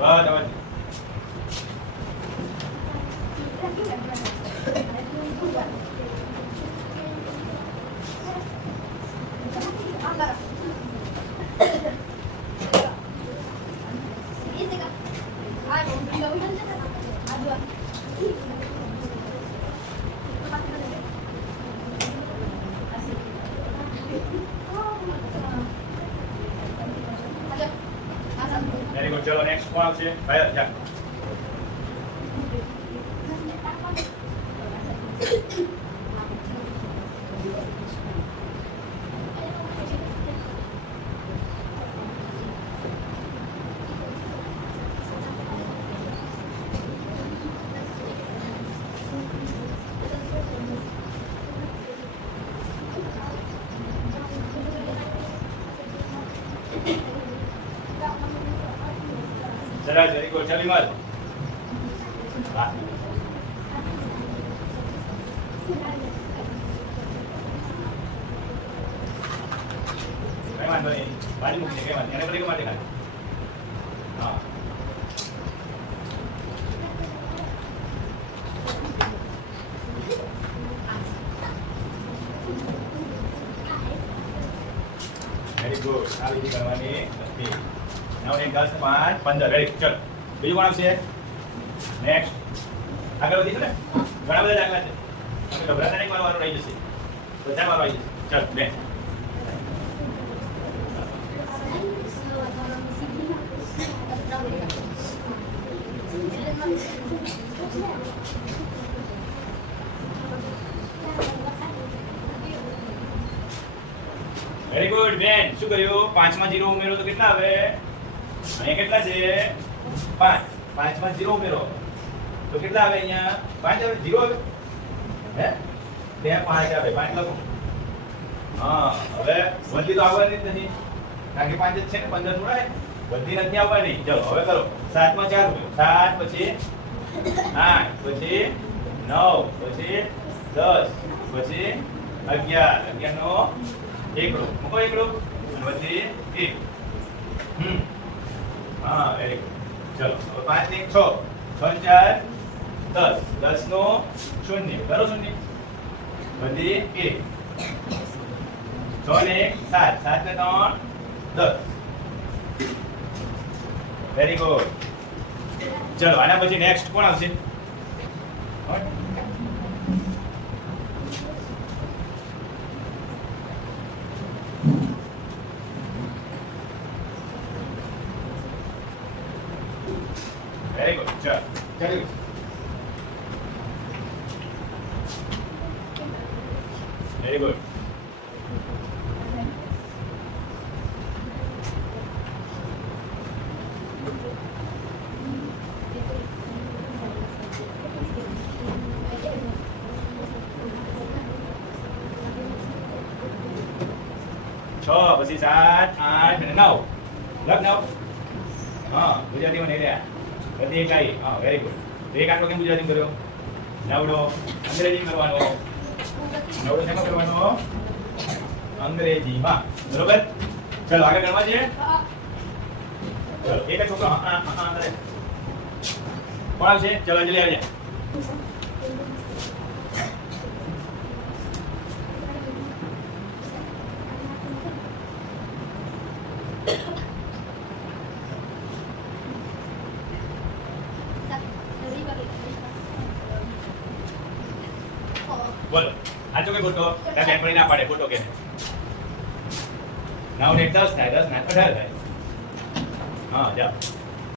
બરાબર. Very good. ચલો next કોણ આવશે? ભાઈ જા. સરસ. Very good. ચાલી માર. વાહ. કઈ વાંધો નહીં. બાજુ મૂકજે. કઈ વાંધો નહીં. એને બધી માટે ખાલી. હા. Very good. આ વિધિ કરવાની નથી. નવ એક 10 5 15. Very good. ચલો બીજું કોણ આવશે? નેક્સ્ટ. આગળ વધી ને ઘણા બધા દાખલા છે. તમે ગભરાતા નહીં. મારો વારો રહી જશે. બધા વારો આવી જશે. ચલ બે. વેરી ગુડ બેન. શું કર્યું? 5 માં 0 ઉમેરો તો કેટલા આવે? અહીંયા કેટલા છે? 5. 5 માં 0 ઉમેરો તો કેટલા આવે? અહીંયા 5 આવે. 0 આવે હે? ત્યાં 5 આવે. 5 લખો. હા. હવે વધી તો આવવાની જ નથી કારણ કે 5 જ છે ને. 15 થોડા હે. વધી નથી આવવાની. ચલો હવે કરો. 7 માં 4 ઉમેરો. 7 પછી 8 પછી 9 પછી 10 પછી 11. 11 નો એકડો મૂકો. એકડો પછી 1. હા. Very good. ચલો હવે 5 ને 6. 6 4 10. 10 નો 0 કરો. 0 પછી 1. 6 ને 7. 7 ને 3 10. Very good. ચલો આના પછી નેક્સ્ટ કોણ આવશે? Very good. ચલો ચાલી. Very good. છ પછી 7 8 અને 9. લખ 9. હા ગુજરાતીમાં નહીં રહ્યા. બધી એક આવી. હા. Very good. એક આટલો કેમ ગુજરાતીમાં કર્યો? નવડો અંગ્રેજી કરવાનો. નવડો શેમાં કરવાનો? અંગ્રેજીમાં. બરોબર. ચલો આગળ ગણવા જઈએ. ચલો એક છોકરો કરે. કોણ આવશે? ચલો જલ્દી આવી જાય. બોલો આજો કે ખોટો? ત્યાં બેન પડી ના પાડે. ખોટો કે 9 ને 10 થાય. 10 ને 18 થાય. હા જાઓ.